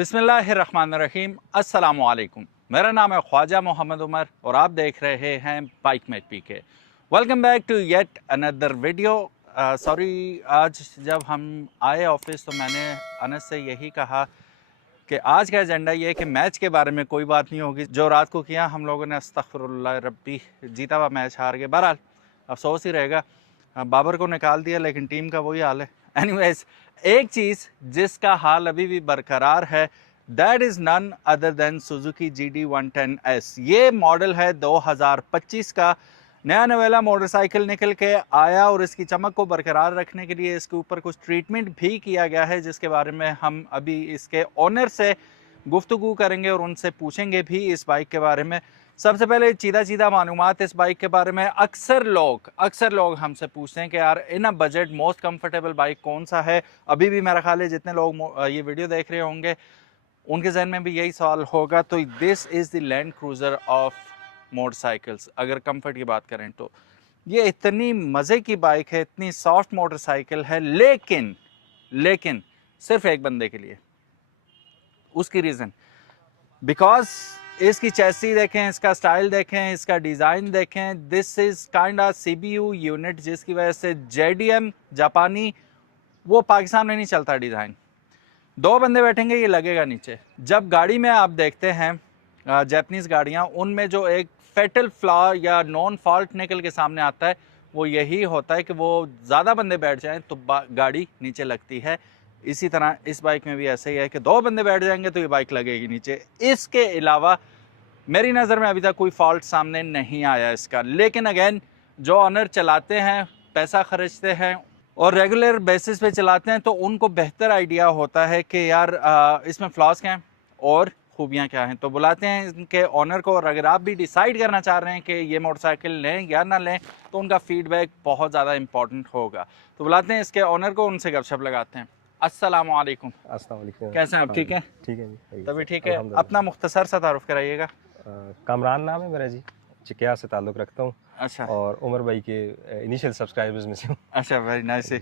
बिस्मिल्लाहिर्रहमानिर्रहीम, अस्सलामुअलैकुम। मेरा नाम है ख्वाजा मोहम्मद उमर और आप देख रहे हैं bike match PK. Welcome back to yet another video. Sorry, आज जब हम आए ऑफिस तो मैंने अनस से यही कहा कि आज का एजेंडा ये है कि मैच के बारे में कोई बात नहीं होगी। जो रात को किया हम लोगों ने, अस्तगफिरुल्लाह रब्बी, जीता हुआ मैच हार गए। बहरहाल अफसोस ही रहेगा, बाबर को निकाल दिया, लेकिन टीम का वही हाल है। एनीवेज, एक चीज़ जिसका हाल अभी भी बरकरार है, that is none other than Suzuki GD110S। ये मॉडल है 2025 का। नया नवेला मोटरसाइकिल निकल के आया और इसकी चमक को बरकरार रखने के लिए इसके ऊपर कुछ ट्रीटमेंट भी किया गया है, जिसके बारे में हम अभी इसके ओनर से गुफ्तगू करेंगे और उनसे पूछेंगे भी इस बाइक के बारे में। सबसे पहले सीधा मालूमात इस बाइक के बारे में। अक्सर लोग हमसे पूछते हैं कि यार in a budget most comfortable bike कौन सा है। अभी भी मेरा ख्याल है जितने लोग ये वीडियो देख रहे होंगे उनके जहन में भी यही सवाल होगा। तो this is the land cruiser of motorcycles. अगर कंफर्ट की बात करें तो ये इतनी मज़े की बाइक है, इतनी सॉफ्ट मोटरसाइकिल है, लेकिन सिर्फ एक बंदे के लिए। उसकी रीज़न बिकॉज इसकी चैसी देखें, इसका स्टाइल देखें, इसका डिज़ाइन देखें। This is kind of CBU unit, जिसकी वजह से JDM जापानी वो पाकिस्तान में नहीं चलता डिज़ाइन। दो बंदे बैठेंगे ये लगेगा नीचे। जब गाड़ी में आप देखते हैं जापानीज़ गाड़ियाँ, उनमें जो एक फेटल फ्लॉ या नॉन फॉल्ट निकल के सामने आता है वो यही होता है कि वो ज़्यादा बंदे बैठ जाएं तो गाड़ी नीचे लगती है। इसी तरह इस बाइक में भी ऐसे ही है कि दो बंदे बैठ जाएंगे तो ये बाइक लगेगी नीचे। इसके अलावा मेरी नज़र में अभी तक कोई फॉल्ट सामने नहीं आया इसका। लेकिन अगेन, जो ऑनर चलाते हैं, पैसा खर्चते हैं और रेगुलर बेसिस पे चलाते हैं, तो उनको बेहतर आइडिया होता है कि यार इसमें फ्लॉज क्या हैं और खूबियाँ क्या हैं। तो बुलाते हैं इनके ऑनर को, और अगर आप भी डिसाइड करना चाह रहे हैं कि ये मोटरसाइकिल लें या ना लें तो उनका फीडबैक बहुत ज़्यादा इंपॉर्टेंट होगा। तो बुलाते हैं इसके ऑनर को, उनसे गपशप लगाते हैं। अस्सलाम वालेकुम। कैसे हैं आप? ठीक हैं? ठीक है जी, तभी ठीक है। अपना मुख्तसर सा तारुफ कराइएगा। कामरान नाम है मेरा जी, चिकिया से ताल्लुक़ रखता हूँ। अच्छा। और उमर भाई के इनिशियल सब्सक्राइबर्स में से हूँ। अच्छा, वेरी नाइस।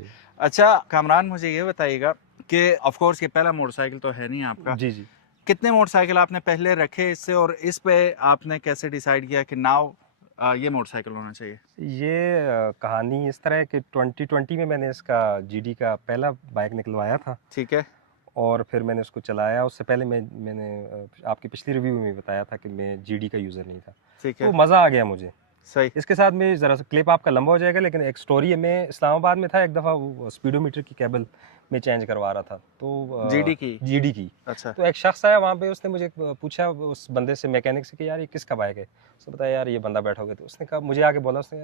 अच्छा कामरान, मुझे ये बताइएगा कि ऑफ कोर्स ये पहला मोटरसाइकिल तो है नहीं आपका। जी जी। कितने मोटरसाइकिल आपने पहले रखे इससे, और इस पे आपने कैसे डिसाइड किया कि नाउ ये मोटरसाइकिल होना चाहिए? ये कहानी इस तरह है कि 2020 में मैंने इसका GD का पहला बाइक निकलवाया था। ठीक है। और फिर मैंने उसको चलाया। उससे पहले मैंने आपकी पिछली रिव्यू में बताया था कि मैं GD का यूज़र नहीं था। ठीक है। तो मज़ा आ गया मुझे। सही। इसके साथ में ज़रा सा क्लिप आपका लंबा हो जाएगा, लेकिन एक स्टोरी है। मैं इस्लामाबाद में था, एक दफ़ा वो स्पीडोमीटर की केबल में चेंज करवा रहा था, तो GD की। अच्छा। तो एक शख्स आया वहाँ पे, उसने मुझे पूछा उस बंदे से, मैकेनिक से, कि यार ये किसका बाइक है। उसने बताया यार ये बंदा बैठा होगा। तो उसने कहा, मुझे आके बोला उसने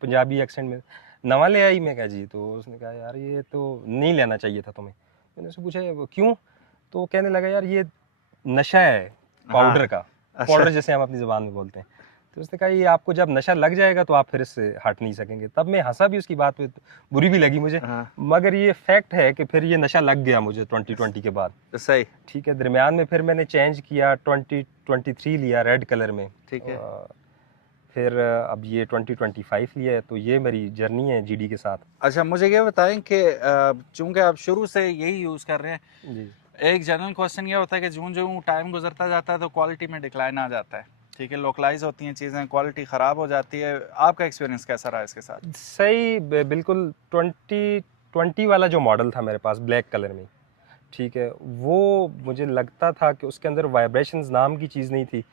पंजाबी एक्सेंट में, नवा ले आई। मैं कहा जी। तो उसने कहा यार ये तो नहीं लेना चाहिए था तुम्हें। मैंने उससे पूछा क्यों। तो कहने लगा यार ये नशा है पाउडर का। पाउडर जैसे हम अपनी ज़बान में बोलते हैं। तो उसने कहा ये आपको जब नशा लग जाएगा तो आप फिर इससे हट नहीं सकेंगे। तब मैं हंसा भी उसकी बात पे, बुरी भी लगी मुझे, मगर ये फैक्ट है कि फिर ये नशा लग गया मुझे 2020 के बाद। सही। ठीक है। दरमियान में फिर मैंने चेंज किया, 2023 लिया रेड कलर में। ठीक है। फिर अब ये 2025 लिया है। तो ये मेरी जर्नी है GD के साथ। अच्छा, मुझे ये बताएं कि चूंकि आप शुरू से यही यूज़ कर रहे हैं जी। एक जनरल क्वेश्चन ये होता है कि जो जो टाइम गुजरता जाता है तो क्वालिटी में डिक्लाइन आ जाता है। ठीक है, लोकलाइज होती हैं चीज़ें, क्वालिटी ख़राब हो जाती है। आपका एक्सपीरियंस कैसा रहा इसके साथ? सही, बिल्कुल। 2020 वाला जो मॉडल था मेरे पास ब्लैक कलर में, ठीक है, वो मुझे लगता था कि उसके अंदर वाइब्रेशंस नाम की चीज़ नहीं थी।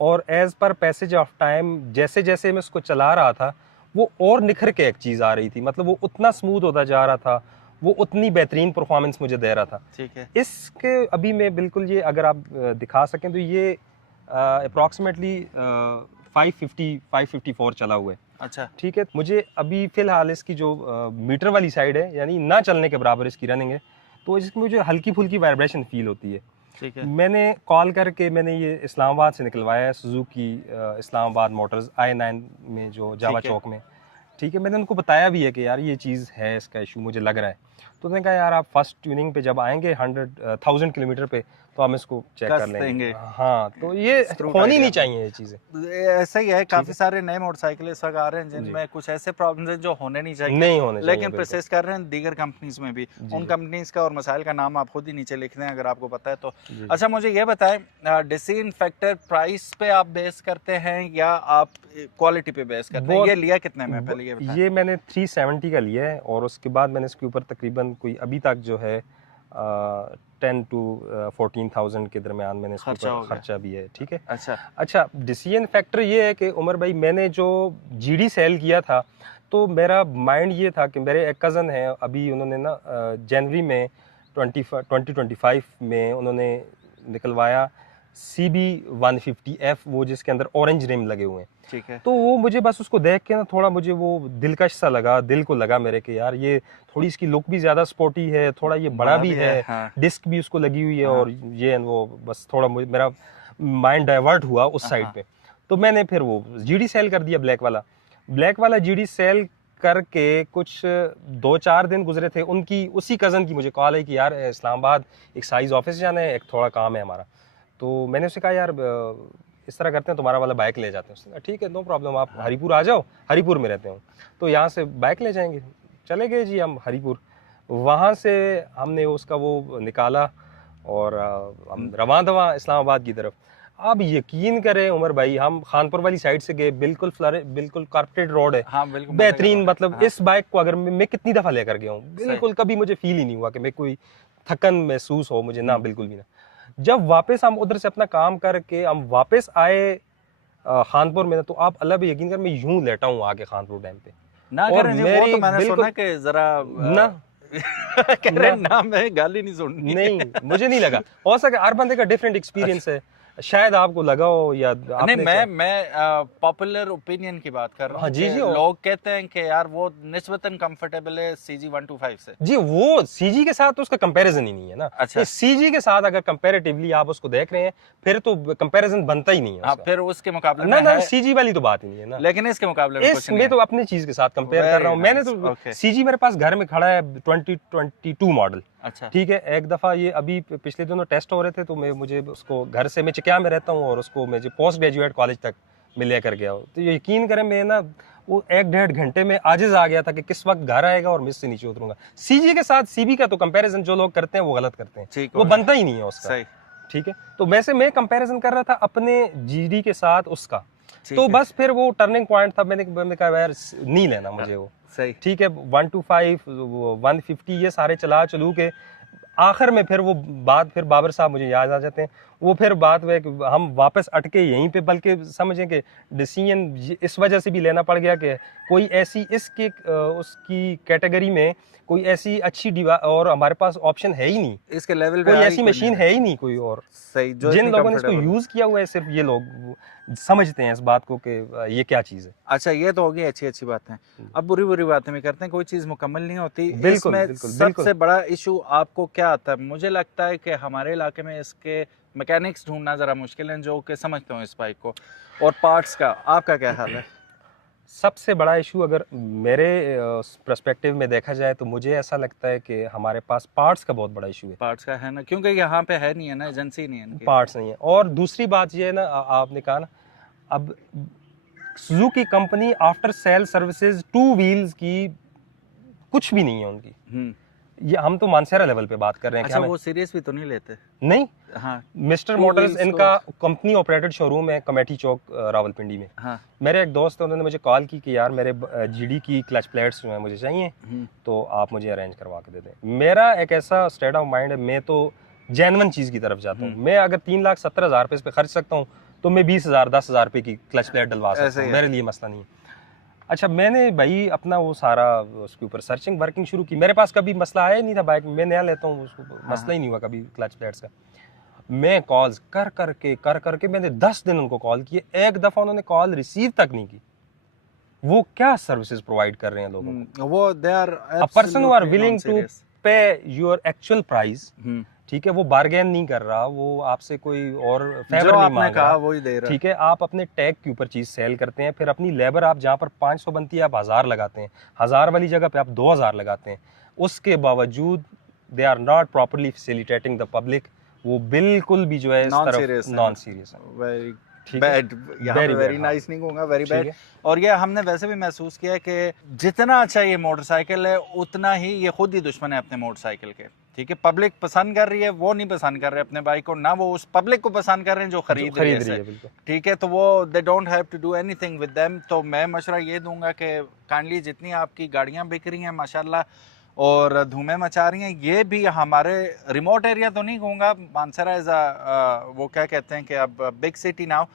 और as per passage of time जैसे जैसे मैं उसको चला रहा था, वो और निखर के एक चीज़ आ रही थी। मतलब वो उतना स्मूथ होता जा रहा था, वो उतनी बेहतरीन परफॉर्मेंस मुझे दे रहा था। ठीक है। इसके अभी मैं बिल्कुल, ये अगर आप दिखा सकें तो ये अप्रॉक्सीमेटली 554 चला हुआ है। अच्छा। ठीक है। मुझे अभी फ़िलहाल इसकी जो मीटर वाली साइड है, यानी ना चलने के बराबर इसकी रनिंग है, तो इसकी मुझे हल्की फुल्की वाइब्रेशन फील होती है। ठीक है। मैंने कॉल करके मैंने ये इस्लामाबाद से निकलवाया है, सुजुकी इस्लामाबाद मोटर्स I9 में, जो जावा चौक में। ठीक है, मैंने उनको बताया भी है कि यार ये चीज़ है, इसका इशू मुझे लग रहा है। तो उन्होंने कहा यार आप फर्स्ट ट्यूनिंग पे जब आएंगे 100,000 किलोमीटर पे तो हम इसको चेक कर लेंगे। हाँ, तो ये होनी नहीं चाहिए ये चीज़ें। ऐसा ही है, काफी सारे नए मोटरसाइकिल इस वक्त आ रहे हैं जिनमें कुछ ऐसे प्रॉब्लम्स हैं जो होने नहीं चाहिए, नहीं होने चाहिए, लेकिन प्रोसेस कर रहे हैं दीगर कंपनीज में भी। उन कंपनीज का और मसाइल का नाम आप खुद ही नीचे लिख दें अगर आपको पता है तो। अच्छा, मुझे ये बताएं, डिसीजन फैक्टर प्राइस पे आप बेस करते हैं या आप क्वालिटी पे बेस करते हैं? ये लिया कितने में, पहले ये बताएं। ये मैंने 370 का लिया है और उसके बाद मैंने इसके ऊपर तकरीबन कोई अभी तक जो है 10 to 14,000 के दरमियान मैंने इसके ऊपर खर्चा भी है। ठीक है, अच्छा डिसीजन फैक्टर ये है कि उमर भाई मैंने जो जीडी सेल किया था तो मेरा माइंड ये था कि मेरे एक कज़न हैं, अभी उन्होंने ना जनवरी में 2025 में उन्होंने निकलवाया CB 150F, वो जिसके अंदर ऑरेंज रिम लगे हुए हैं। ठीक है, तो वो मुझे बस उसको देख के ना थोड़ा मुझे वो दिलकश सा लगा, दिल को लगा मेरे कि यार ये थोड़ी इसकी लुक भी ज़्यादा स्पोर्टी है, थोड़ा ये बड़ा भी है, हाँ। डिस्क भी उसको लगी हुई है, हाँ। और ये वो बस थोड़ा मेरा माइंड डाइवर्ट हुआ उस साइड पे। तो मैंने फिर वो GD सेल कर दिया, ब्लैक वाला GD सेल करके कुछ 2-4 दिन गुजरे थे, उनकी उसी कज़न की मुझे कॉल है कि यार इस्लामाबाद एक साइज ऑफिस जाना है, एक थोड़ा काम है हमारा। तो मैंने उससे कहा यार इस तरह करते हैं, तुम्हारा वाला बाइक ले जाते हैं। उसने कहा ठीक है, नो प्रॉब्लम, आप हरीपुर आ जाओ, हरीपुर में रहते हो तो यहाँ से बाइक ले जाएंगे। चले गए जी हम हरीपुर, वहाँ से हमने उसका वो निकाला और हम रवाना दवा इस्लामाबाद की तरफ। अब यकीन करें उमर भाई, हम खानपुर वाली साइड से गए, बिल्कुल कारपेटेड रोड है, हाँ, बेहतरीन, मतलब हाँ। इस बाइक को अगर मैं कितनी दफ़ा लेकर गया हूँ, बिल्कुल कभी मुझे फील ही नहीं हुआ कि मैं कोई थकन महसूस हो मुझे, ना बिल्कुल भी ना। जब वापस हम उधर से अपना काम करके हम वापस आए खानपुर में, तो आप अल्लाह पे यकीन कर मैं यूं लेटा हूँ आके खानपुर डैम पे ना, और वो तो मैंने सुना कि जरा ना कह रहे ना, मैं गाली नहीं सुननी, नहीं मुझे नहीं लगा। हो सके हर बंदे का डिफरेंट एक्सपीरियंस है, शायद आपको लगा हो या नहीं। मैं पॉपुलर ओपिनियन की बात कर रहा हूँ। हाँ, जी लोग कहते हैं कि यार वो निस्बतन कंफर्टेबल है CG 125 से। जी वो CG के साथ तो उसका कंपैरिजन ही नहीं है ना। अच्छा, CG के साथ अगर कंपैरेटिवली आप उसको देख रहे हैं फिर तो कंपैरिजन बनता ही नहीं है। फिर उसके मुकाबले ना CG वाली तो बात ही नहीं है ना, लेकिन इसके मुकाबले में इसमें तो अपनी चीज के साथ कंपेयर कर रहा हूँ। मैंने तो CG मेरे पास घर में खड़ा है 2022 मॉडल। अच्छा, ठीक है, एक दफ़ा ये अभी पिछले दिनों टेस्ट हो रहे थे तो मुझे उसको घर से, मैं चिकिया में रहता हूँ और उसको मैं पोस्ट ग्रेजुएट कॉलेज तक मैं लेकर गया हूँ। तो यकीन करें मैं ना वो 1-1.5 घंटे में आजिज आ गया था कि किस वक्त घर आएगा और मैं इससे नीचे उतरूंगा। CG के साथ CB का तो कंपैरिजन जो लोग करते हैं वो गलत करते हैं, वो बनता ही नहीं है उसका। सही, ठीक है, तो वैसे मैं कंपैरिजन कर रहा था अपने GD के साथ उसका, तो बस फिर वो टर्निंग पॉइंट था। मैंने कहा यार नहीं लेना मुझे वो। सही, ठीक है, 125 150 ये सारे चलू के आखिर में फिर वो बात, फिर बाबर साहब मुझे याद आ जाते हैं, वो फिर बात हुई कि हम वापस अटके यहीं पे, बल्कि समझें कि डिसीजन इस वजह से भी लेना पड़ गया कि कोई ऐसी इसके उसकी कैटेगरी में कोई ऐसी अच्छी और हमारे पास ऑप्शन है ही नहीं, इसके लेवल पे कोई ऐसी मशीन है ही नहीं कोई और। सही, जिन लोगों ने इसको यूज किया हुआ है सिर्फ ये लोग समझते हैं इस बात को कि ये क्या चीज है। अच्छा, ये तो हो गई अच्छी बातें। अब बुरी बातें भी करते हैं, कोई चीज मुकम्मल नहीं होती। बिल्कुल, सबसे बड़ा इशू आपको क्या आता है? मुझे लगता है कि हमारे इलाके में इसके मैकेनिक्स ढूंढना जरा मुश्किल है जो कि समझते हो इस बाइक को, और पार्ट्स का आपका क्या हाल है? सबसे बड़ा इशू अगर मेरे पर्सपेक्टिव में देखा जाए तो मुझे ऐसा लगता है कि हमारे पास पार्ट्स का बहुत बड़ा इशू है। पार्ट्स का है ना, क्योंकि यहाँ पे है नहीं है ना, एजेंसी नहीं है, पार्ट्स नहीं है। और दूसरी बात ये है ना, आपने कहा ना, अब Suzuki company after sale services 2 wheels की कुछ भी नहीं है उनकी। ये हम तो मानसेरा लेवल पे बात कर रहे हैं। अच्छा, वो सीरियस भी तो नहीं लेते? नहीं, हाँ, मिस्टर मोटर्स इनका कंपनी ऑपरेटेड शोरूम है कमेटी चौक रावलपिंडी में। हाँ, मेरे एक दोस्त है, उन्होंने मुझे कॉल की कि यार मेरे GD की क्लच प्लेट्स जो हैं मुझे चाहिए, तो आप मुझे अरेंज करवा के दे दें। मेरा एक ऐसा स्टेट ऑफ माइंड है, मैं तो जेन्युइन चीज़ की तरफ जाता हूँ। मैं अगर 3,70,000 रुपये इस पर खर्च सकता हूँ तो मैं 20,000 10,000 रुपये की क्लच प्लेट डलवा सकता हूँ, मेरे लिए मसला नहीं है। अच्छा, मैंने भाई अपना वो सारा उसके ऊपर सर्चिंग वर्किंग शुरू की। मेरे पास कभी मसला आया ही नहीं था बाइक में, मैं नया लेता हूँ, उसको मसला ही नहीं हुआ कभी क्लच प्लेट्स का। मैं कॉल्स कर करके मैंने 10 दिन उनको कॉल किए, एक दफ़ा उन्होंने कॉल रिसीव तक नहीं की। वो क्या सर्विसेज प्रोवाइड कर रहे हैं लोगों को? वो they are a person who are willing to pay your actual price, ठीक है, वो बार्गेन नहीं कर रहा, वो आपसे कोई और फेवर जो नहीं आपने मांग कहा रहा, वही दे रहा है। ठीक है। आप अपने टैग के ऊपर चीज सेल करते हैं, फिर अपनी लेबर आप जहाँ पर 500 बनती है आप 1000 लगाते हैं, 1000 वाली जगह पे आप 2000 लगाते हैं, उसके बावजूद they are not properly facilitating the public. वो बिल्कुल भी जो है इस नॉन तरफ सीरियस है, नॉन सीरियस है, वेरी ठीक है, बैड। यहाँ पे वेरी वेरी बैड, नाइस नहीं कहूँगा, वेरी ठीक बैड। है। और ये हमने वैसे भी महसूस किया कि जितना अच्छा ये मोटरसाइकिल है उतना ही ये खुद ही दुश्मन है अपने मोटरसाइकिल के, ठीक है। पब्लिक पसंद कर रही है, वो नहीं पसंद कर रहे अपने बाइक को, ना वो उस पब्लिक को पसंद कर रहे हैं जो खरीद रही है, बिल्कुल, ठीक है। तो वो they don't have to do anything with them. तो मैं मशवरा ये दूंगा कि काइंडली जितनी आपकी गाड़ियाँ बिक रही हैं माशाल्लाह और धूमें मचा रही हैं, ये भी हमारे रिमोट एरिया तो नहीं कहूँगा, मानसरा इज़ वो क्या कहते हैं कि अब बिग सिटी नाउ,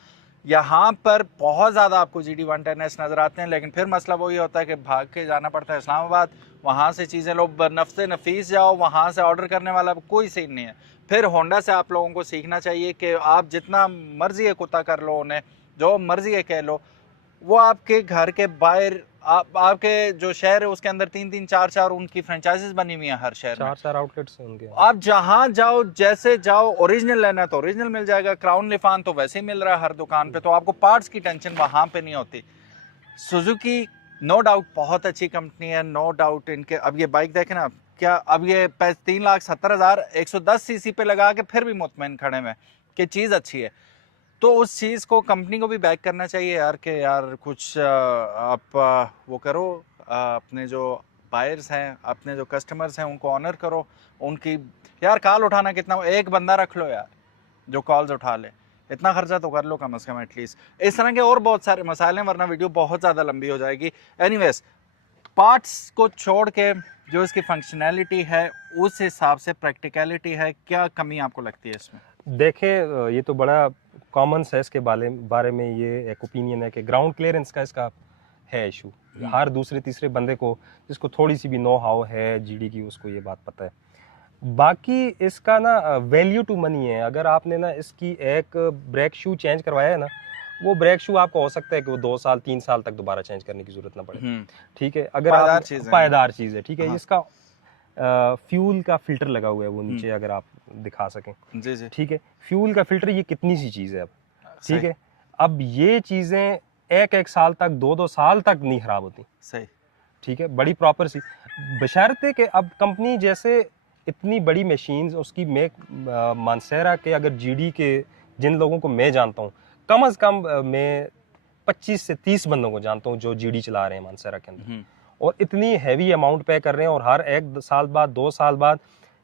यहाँ पर बहुत ज़्यादा आपको GD110S नज़र आते हैं। लेकिन फिर मसला वही होता है कि भाग के जाना पड़ता है इस्लामाबाद, वहाँ से चीज़ें लो नफ्से नफीस जाओ, वहाँ से ऑर्डर करने वाला कोई सीन नहीं है। फिर होंडा से आप लोगों को सीखना चाहिए कि आप जितना मर्जी है कुत्ता कर लो, उन्हें जो मर्जी है कह लो, वो आपके घर के बाहर आपके जो शहर है उसके अंदर 3-3 4-4 उनकी फ्रेंचाइजीज बनी हुई हैं हर शहर में। 4 आउटलेट्स हैं उनके। आप जहां जाओ, जैसे जाओ, ओरिजिनल लेना है तो ओरिजिनल मिल जाएगा, क्राउन लिफान तो वैसे ही मिल रहा है हर दुकान पे, तो आपको पार्ट्स की टेंशन वहां पे नहीं होती। सुजुकी नो डाउट बहुत अच्छी कंपनी है, नो डाउट। इनके अब ये बाइक देखें ना, क्या अब ये 3,70,000 110 सीसी पे लगा के फिर भी मुतमईन खड़े में कि चीज़ अच्छी है। तो उस चीज़ को कंपनी को भी बैक करना चाहिए यार, कि यार कुछ आप वो करो, अपने जो बायर्स हैं, अपने जो कस्टमर्स हैं उनको ऑनर करो, उनकी यार कॉल उठाना कितना, एक बंदा रख लो यार जो कॉल्स उठा ले, इतना खर्चा तो कर लो कम से कम एटलीस्ट। इस तरह के और बहुत सारे मसाले हैं, वरना वीडियो बहुत ज़्यादा लंबी हो जाएगी। एनीवेज, पार्ट्स को छोड़ के जो इसकी फंक्शनैलिटी है उस हिसाब से प्रैक्टिकलिटी है, क्या कमी आपको लगती है इसमें? देखें, ये तो बड़ा कॉमन सेंस के बारे में ये एक ओपिनियन है कि ग्राउंड क्लियरेंस का इसका है इशू। हर दूसरे तीसरे बंदे को जिसको थोड़ी सी भी नो हाउ है GD की, उसको ये बात पता है। बाकी इसका ना वैल्यू टू मनी है। अगर आपने ना इसकी एक ब्रेक शू चेंज करवाया है ना, वो ब्रेक शू आपको हो सकता है कि वो 2 साल 3 साल तक दोबारा चेंज करने की जरूरत ना पड़े, ठीक है। अगर पायदार आप चीज़ है। पायदार चीज़ है, ठीक है। हाँ। इसका फ्यूल का फिल्टर लगा हुआ है वो नीचे, अगर आप दिखा सकें, जी जी, ठीक है। फ्यूल का फिल्टर ये कितनी सी चीज़ है अब, सही। ठीक है। अब ये चीज़ें 1-1 साल तक 2-2 साल तक नहीं खराब होती, सही, ठीक है, बड़ी प्रॉपर सी, बशर्ते कि अब कंपनी जैसे इतनी बड़ी मशीन्स उसकी मानसेरा के, अगर GD के जिन लोगों को मैं जानता हूँ, कम से कम मैं 25 से 30 बंदों को जानता हूँ जो GD चला रहे हैं मानसेरा के अंदर, और इतनी हैवी अमाउंट पे कर रहे हैं, और हर 1 साल बाद 2 साल बाद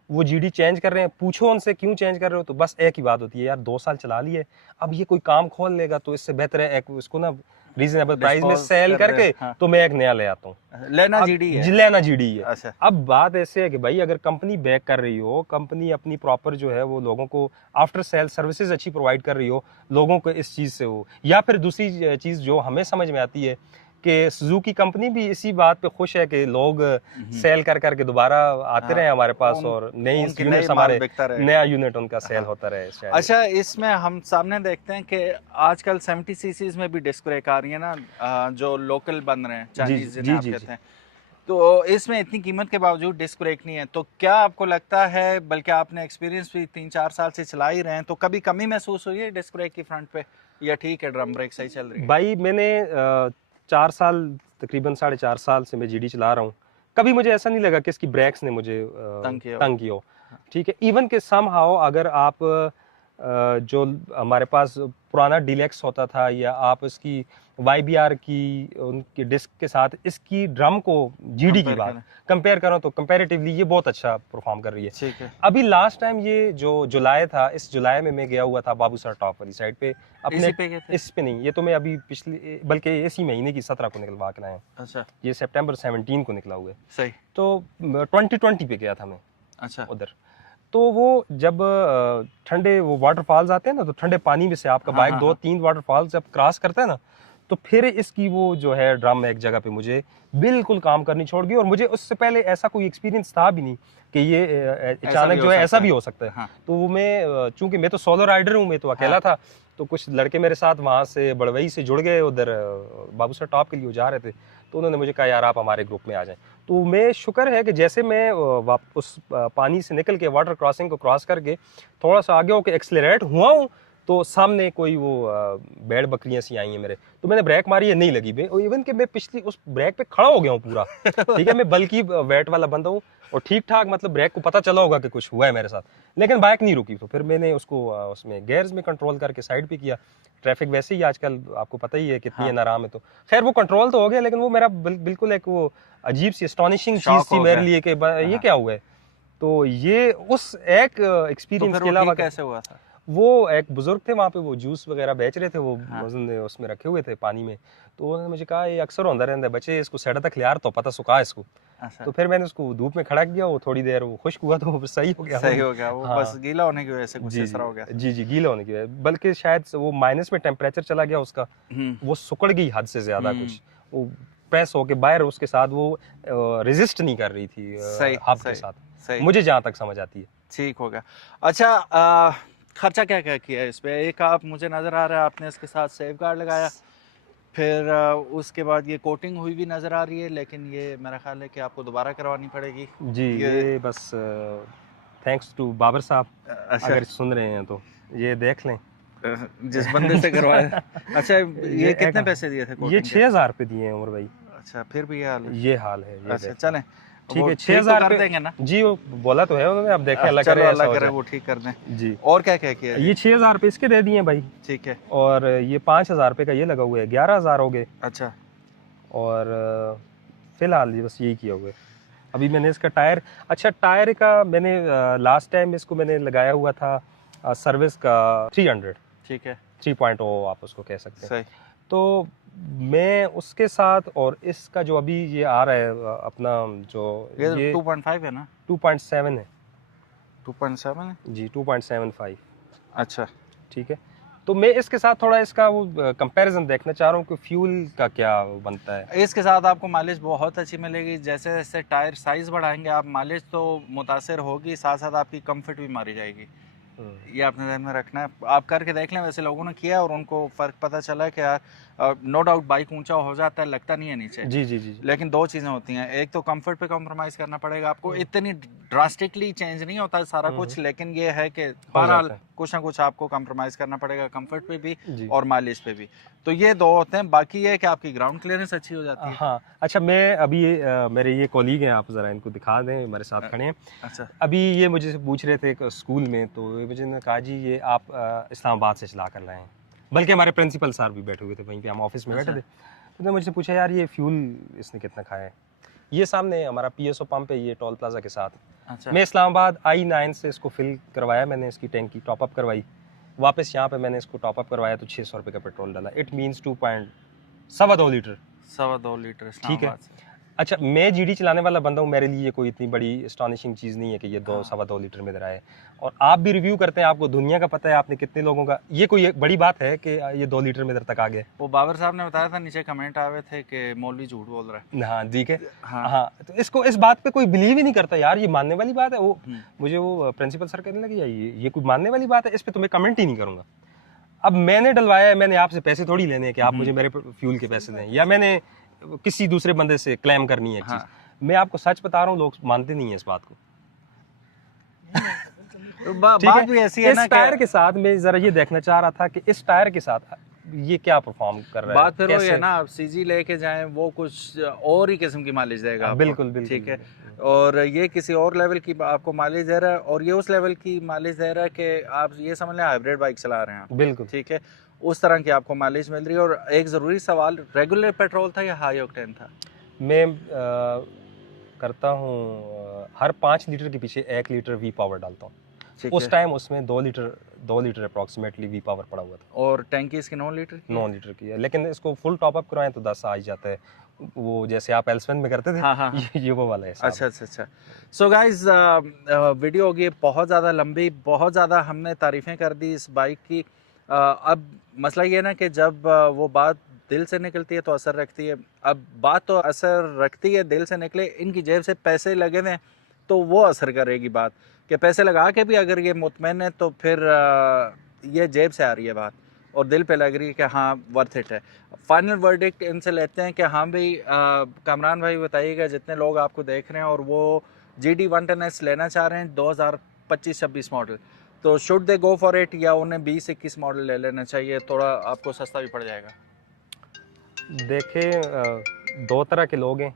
वो GD चेंज कर रहे हैं। पूछो उनसे क्यों चेंज कर रहे हो, तो बस एक ही बात होती है, यार 2 साल चला लिए, अब ये कोई काम खोल लेगा तो इससे बेहतर है एक उसको ना रीजनेबल प्राइस में सेल करके, हाँ। तो मैं एक नया ले आता हूँ। लेना GD है। लेना GD है। अच्छा, अब बात ऐसे है कि भाई अगर कंपनी बैक कर रही हो, कंपनी अपनी प्रॉपर जो है वो लोगों को आफ्टर सेल सर्विसेज अच्छी प्रोवाइड कर रही हो, लोगों को इस चीज़ से हो, या फिर दूसरी चीज़ जो हमें समझ में आती है कि सुजुकी कंपनी भी इसी बात पे खुश है कि लोग सेल कर करके दोबारा आते रहे हमारे पास, और नई यूनिट्स हमारे, नया यूनिट उनका सेल होता रहे। अच्छा, इसमें हम सामने देखते हैं कि आजकल 70 सीसीज में भी डिस्क ब्रेक आ रही है ना, जो लोकल बन रहे हैं, चाइनीज जिन्हें आप कहते हैं, तो इसमें इतनी कीमत के बावजूद डिस्क ब्रेक नहीं है। तो क्या आपको लगता है, बल्कि आपने एक्सपीरियंस भी 3-4 साल से चला ही रहे हैं, तो कभी कमी महसूस हुई है डिस्क ब्रेक की फ्रंट पे, या ठीक है ड्रम ब्रेक सही चल रही है? भाई मैंने 4 साल, तकरीबन 4.5 साल से मैं GD चला रहा हूँ, कभी मुझे ऐसा नहीं लगा कि इसकी ब्रेक्स ने मुझे तंग किया हो, ठीक है। इवन के समहाउ अगर आप जो हमारे पास पुराना डीलक्स होता था, या आप इसकी YBR की उनकी डिस्क के साथ इसकी ड्रम को GD की बात कंपेयर करो तो कंपैरेटिवली ये बहुत अच्छा परफॉर्म कर रही है, ठीक है। अभी लास्ट टाइम ये जो जुलाई था, इस जुलाई में मैं गया हुआ था बाबूसर टॉप वाली साइड पे अपने, इस पे नहीं, ये तो मैं अभी पिछले बल्कि इसी महीने की 17 को निकलवा के लाया। अच्छा, ये सितंबर 17 को निकला हुआ है, सही। तो 2020 पे गया था मैं। अच्छा, उधर तो वो जब ठंडे वो वाटरफॉल्स आते हैं ना, तो ठंडे पानी में से आपका बाइक 2-3 वाटरफॉल्स जब क्रॉस करता है ना, तो फिर इसकी वो जो है ड्रम एक जगह पे मुझे बिल्कुल काम करनी छोड़ गई, और मुझे उससे पहले ऐसा कोई एक्सपीरियंस था भी नहीं कि ये अचानक जो है ऐसा भी हो सकता है। हाँ। तो वो मैं चूंकि मैं तो सोलो राइडर हूँ, मैं तो अकेला था, तो कुछ लड़के मेरे साथ वहाँ से बड़वई से जुड़ गए, उधर बाबूसर टॉप के लिए वो जा रहे थे, तो उन्होंने मुझे कहा यार आप हमारे ग्रुप में आ जाएं। तो मैं शुक्र है कि जैसे मैं उस पानी से निकल के वाटर क्रॉसिंग को क्रॉस करके थोड़ा सा आगे होकर एक्सलरेट हुआ हूँ, तो सामने कोई वो भेड़ बकरियां सी आई हैं मेरे, तो मैंने ब्रेक मारी है, नहीं लगी। मैं इवन कि मैं पिछली उस ब्रेक पे खड़ा हो गया हूँ पूरा। ठीक है, मैं बल्कि वेट वाला बंदा हूँ, और ठीक ठाक मतलब ब्रेक को पता चला होगा कि कुछ हुआ है मेरे साथ, लेकिन बाइक नहीं रुकी। तो फिर मैंने उसको उसमें गेयर्स में कंट्रोल करके साइड पे किया। ट्रैफिक वैसे ही आजकल आपको पता ही है कितनी है नाराम है, तो खैर वो कंट्रोल तो हो गया, लेकिन वो मेरा बिल्कुल एक वो अजीब सी एस्टॉनिशिंग चीज थी मेरे लिए कि ये क्या हुआ है। तो ये उस एक एक्सपीरियंस के अलावा कैसे हुआ था? वो एक बुजुर्ग थे वहाँ पे, वो जूस वगैरह बेच रहे थे, वो उसमें रखे हुए थे पानी में, तो उन्होंने मुझे कहा ये अक्सर होता रहता है बच्चे, इसको सेड़ा तक लियार तो पता सुखा इसको। अच्छा। तो फिर मैंने उसको धूप में खड़ा किया, वो थोड़ी देर वो खुश्क हुआ तो वो सही हो गया। वो बस गीला होने की वजह से कुछ ऐसा हो गया। जी गीला होने की वजह, बल्कि शायद वो माइनस में टेम्परेचर चला गया उसका, वो सुकड़ गई हद से ज्यादा, कुछ वो प्रेस होके बाहर उसके साथ वो रेजिस्ट नहीं कर रही थी हब के साथ, मुझे जहाँ तक समझ आती है। ठीक हो गया। अच्छा, खर्चा क्या क्या किया इस पे? एक आप मुझे नज़र आ रहा है आपने इसके साथ सेफ गार्ड लगाया, फिर उसके बाद ये कोटिंग हुई भी नज़र आ रही है, लेकिन ये मेरा ख्याल है कि आपको दोबारा करवानी पड़ेगी। जी ये बस थैंक्स टू बाबर साहब, अगर सुन रहे हैं तो ये देख लें जिस बंदे से करवाया। अच्छा, ये कितने पैसे दिए थे? ये 6,000 रुपये दिए हैं उमर भाई। अच्छा, फिर भी ये हाल है। अच्छा चलें, ठीक है, 6,000 कर देंगे ना जी, वो बोला तो है उन्होंने, अब देखें अल्लाह करे वो ठीक कर दें जी। और क्या क्या किया? ये 6,000 रुपये इसके दे दिए भाई। ठीक है। और ये 5,000 रुपये का ये लगा हुआ है, 11,000 हो गए। अच्छा। और फिलहाल जी बस यही किया हुआ है। अभी मैंने इसका टायर, अच्छा टायर का मैंने लास्ट टाइम इसको मैंने लगाया हुआ था सर्विस का 300। ठीक है, 3.0 आप उसको कह सकते हैं। सही। तो मैं उसके साथ और इसका जो अभी ये आ रहा है अपना जो ये 2.5 है ना? 2.7 है। 2.7 है जी, 2.75। अच्छा ठीक है। तो मैं इसके साथ थोड़ा इसका वो कंपैरिजन देखना चाह रहा हूँ कि फ्यूल का क्या बनता है। इसके साथ आपको माइलेज बहुत अच्छी मिलेगी, जैसे जैसे टायर साइज बढ़ाएंगे आप, माइलेज तो मुतासर होगी, साथ साथ आपकी कंफर्ट भी मारी जाएगी। ये आपने ध्यान में रखना है। आप करके देख लें, वैसे लोगों ने किया और उनको फ़र्क पता चला कि यार नो डाउट बाइक ऊंचा हो जाता है, लगता नहीं है नीचे। जी जी जी। लेकिन दो चीज़ें होती हैं, एक तो कंफर्ट पे कॉम्प्रोमाइज़ करना पड़ेगा आपको, इतनी ड्रास्टिकली चेंज नहीं होता सारा कुछ, लेकिन ये है कि बहरहाल कुछ ना कुछ आपको कॉम्प्रोमाइज़ करना पड़ेगा, कंफर्ट पे भी और माइलेज पे भी। तो ये दो होते हैं। बाकी ये है कि आपकी ग्राउंड क्लियरेंस अच्छी हो जाती है। हाँ अच्छा, मैं अभी मेरे ये कॉलीग हैं, आप ज़रा इनको दिखा दें, हमारे साथ खड़े हैं। अच्छा, अभी ये मुझे पूछ रहे थे स्कूल में, तो मुझे ने कहा जी ये आप इस्लामाबाद से चला कर लाए हैं, बल्कि हमारे प्रिंसिपल सर भी बैठे हुए थे वहीं पे, हम ऑफिस में बैठे थे। तो उन्होंने मुझसे पूछा यार ये फ्यूल इसने कितना खाया है। ये सामने हमारा PSO पंप है, ये टोल प्लाजा के साथ। अच्छा। मैं इस्लामाबाद I9 से इसको फिल करवाया, मैंने इसकी टैंकी टॉपअप करवाई, वापस यहाँ पे मैंने इसको टॉपअप करवाया तो 600 रुपये का पेट्रोल डाला। It means 2.2 litre. 2.2 लीटर, ठीक है। अच्छा, मैं GD चलाने वाला बंदा हूँ, मेरे लिए कोई इतनी बड़ी एस्टॉनिशिंग चीज़ नहीं है कि ये 2.2 लीटर में इधर आए। और आप भी रिव्यू करते हैं, आपको दुनिया का पता है, आपने कितने लोगों का, ये कोई बड़ी बात है कि ये 2 लीटर में इधर तक आ गए। वो बाबर साहब ने बताया था, नीचे कमेंट आए थे कि मौलवी झूठ बोल रहा है। हाँ ठीक है। हाँ तो इसको इस बात पे कोई बिलीव ही नहीं करता यार, ये मानने वाली बात है। वो मुझे वो प्रिंसिपल सर कहने लगे ये कोई मानने वाली बात है, इस पर तो मैं कमेंट ही नहीं करूँगा। अब मैंने डलवाया है, मैंने आपसे पैसे थोड़ी लेने हैं कि आप मुझे मेरे फ्यूल के पैसे दें, या मैंने किसी दूसरे बंदे से क्लेम करनी है चीज। मैं आपको सच बता रहा हूँ, लोग मानते नहीं है इस बात को। तो बात भी ऐसी है ना, इस टायर के साथ मैं जरा ये देखना चाह रहा था कि इस टायर के साथ ये क्या परफॉर्म कर रहा है। बात फिर वही है ना, आप CG लेके जाएं, वो कुछ और ही किस्म की माइलेज देगा आपको। बिल्कुल बिल्कुल, ठीक है। और ये किसी और लेवल की आपको माइलेज दे रहा है, और ये उस लेवल की माइलेज दे रहा है कि आप ये समझ लें हाइब्रिड बाइक चला रहे हैं। बिल्कुल ठीक है, उस तरह की आपको माइलेज मिल रही है। और एक ज़रूरी सवाल, रेगुलर पेट्रोल था या हाई ऑक्टेन था? मैं करता हूँ हर 5 लीटर के पीछे 1 लीटर V पावर डालता हूँ। उस टाइम उसमें 2 लीटर अप्रॉक्सीमेटली V पावर पड़ा हुआ था। और टैंकी इसकी 9 लीटर की है, लेकिन इसको फुल टॉपअप करवाएं तो 10 आ ही जाता है, वो जैसे आप एल्सवन में करते थे। हाँ। ये वो वाला है। अच्छा। सो गाइज, वीडियो होगी बहुत ज़्यादा लंबी, बहुत ज़्यादा हमने तारीफ़ें कर दी इस बाइक की। अब मसला ये ना कि जब वो बात दिल से निकलती है तो असर रखती है। अब बात तो असर रखती है, दिल से निकले, इनकी जेब से पैसे लगे हुए हैं तो वो असर करेगी बात, कि पैसे लगा के भी अगर ये मुतमईन है तो फिर ये जेब से आ रही है बात और दिल पे लग रही है कि हाँ वर्थ इट है। फाइनल वर्डिक्ट इनसे लेते हैं कि हाँ भाई, कामरान भाई बताइएगा जितने लोग आपको देख रहे हैं और वो GD 110S लेना चाह रहे हैं 2025-26 मॉडल, तो should they go for it या उन्हें 20-21 मॉडल ले लेना चाहिए, थोड़ा आपको सस्ता भी पड़ जाएगा? देखें, दो तरह के लोग हैं।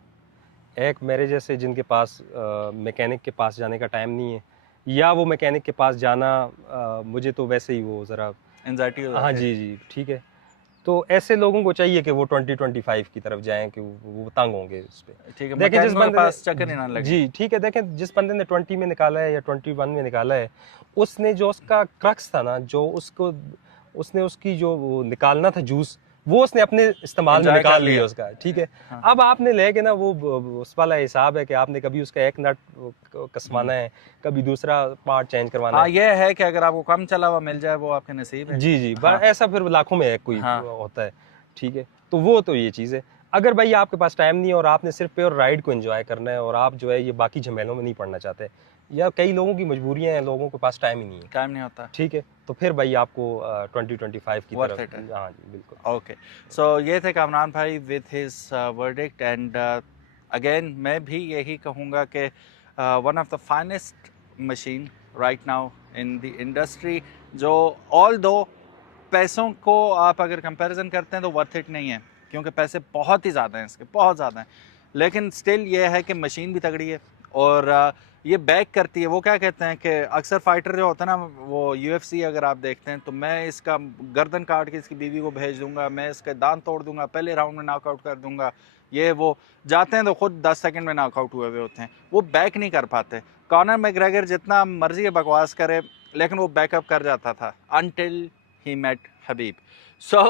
एक मेरे जैसे जिनके पास मैकेनिक के पास जाने का टाइम नहीं है, या वो मैकेनिक के पास जाना मुझे तो वैसे ही वो ज़रा एंजाइटी हो जाती हाँ है। जी जी ठीक है। तो ऐसे लोगों को चाहिए कि वो 2025 की तरफ जाएं, कि वो तंग होंगे उस पर। ठीक है, देखें जिस मैकेनिक के बंदे पास चक्कर ही ना लगे। जी ठीक है, देखें जिस बंदे ने 20 में निकाला है या 21 में निकाला है, उसने जो उसका क्रक्स था ना, जो उसने उसकी जो वो निकालना था जूस, वो उसने अपने इस्तेमाल में Enjoy निकाल कर लिया लिया। उसका, ठीक है। हाँ। अब आपने लेके ना वो उस वाला हिसाब है कि आपने कभी उसका एक नट कसवाना है, कभी दूसरा पार्ट चेंज करवाना हाँ, है। ये है कि अगर आपको कम चला हुआ मिल जाए वो आपके नसीब है। जी जी हाँ। ऐसा फिर लाखों में एक कोई हाँ। होता है, ठीक है। तो वो तो ये चीज़ है। अगर भाई आपके पास टाइम नहीं है और आपने सिर्फ प्योर राइड को एंजॉय करना है और आप जो है ये बाकी झमेलों में नहीं पड़ना चाहते, या कई लोगों की मजबूरियां हैं, लोगों के पास टाइम ही नहीं है, टाइम नहीं होता। ठीक है, तो फिर भाई आपको 2025 की Worth तरफ, it है। हाँ जी बिल्कुल। ओके, सो ये थे कामरान भाई with his verdict and again मैं भी यही कहूँगा कि one of the finest machine right now in the industry, जो ऑल दो पैसों को आप अगर कंपैरिजन करते हैं तो वर्थ इट नहीं है, क्योंकि पैसे बहुत ही ज़्यादा हैं इसके, बहुत ज़्यादा हैं, लेकिन स्टिल ये है कि मशीन भी तगड़ी है और ये बैक करती है। वो क्या कहते हैं कि अक्सर फाइटर जो होता है ना, वो UFC अगर आप देखते हैं तो मैं इसका गर्दन काट के इसकी बीवी को भेज दूंगा, मैं इसके दांत तोड़ दूंगा, पहले राउंड में नॉकआउट कर दूंगा, ये वो जाते हैं तो खुद 10 सेकंड में नॉकआउट हुए हुए होते हैं, वो बैक नहीं कर पाते। कॉनर मैकग्रेगर जितना मर्जी बकवास करे लेकिन वो बैकअप कर जाता था अनटिल ही मेट हबीब। सो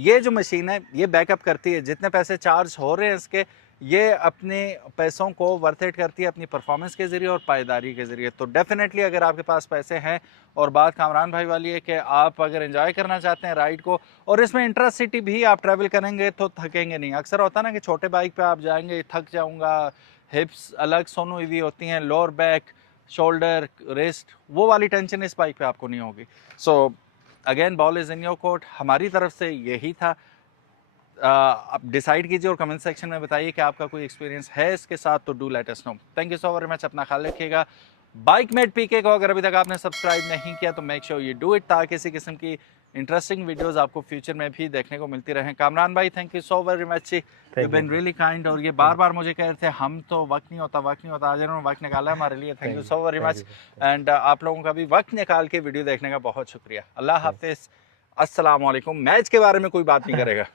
ये जो मशीन है ये बैकअप करती है, जितने पैसे चार्ज हो रहे हैं इसके, ये अपने पैसों को वर्थ इट करती है अपनी परफॉर्मेंस के ज़रिए और पायदारी के ज़रिए। तो डेफिनेटली अगर आपके पास पैसे हैं, और बात कामरान भाई वाली है कि आप अगर एंजॉय करना चाहते हैं राइड को और इसमें इंट्रासिटी भी आप ट्रैवल करेंगे तो थकेंगे नहीं। अक्सर होता है ना कि छोटे बाइक पे आप जाएंगे थक जाऊंगा, हिप्स अलग सोनू हुई होती हैं, लोअर बैक, शोल्डर, रिस्ट, वो वाली टेंशन इस बाइक पे आपको नहीं होगी। So again ball is in your court. हमारी तरफ से यही था। आप डिसाइड कीजिए और कमेंट सेक्शन में बताइए कि आपका कोई एक्सपीरियंस है इसके साथ, तो do let us know. Thank you so very much. अपना ख्याल रखिएगा। बाइकमेट पीके को अगर अभी तक आपने सब्सक्राइब नहीं किया तो make sure you do it, ताकि इसी किस्म की इंटरेस्टिंग वीडियोस आपको फ्यूचर में भी देखने को मिलती रहें। कामरान भाई thank you so very much, you been really kind. और ये बार बार मुझे कह रहे थे हम तो वक्त नहीं होता आज इन्होंने वक्त निकाला हमारे लिए। Thank you so very much and आप लोगों का भी वक्त निकाल के वीडियो देखने का बहुत शुक्रिया। अल्लाह हाफिज़, अस्सलाम वालेकुम। मैच के बारे में कोई बात नहीं करेगा।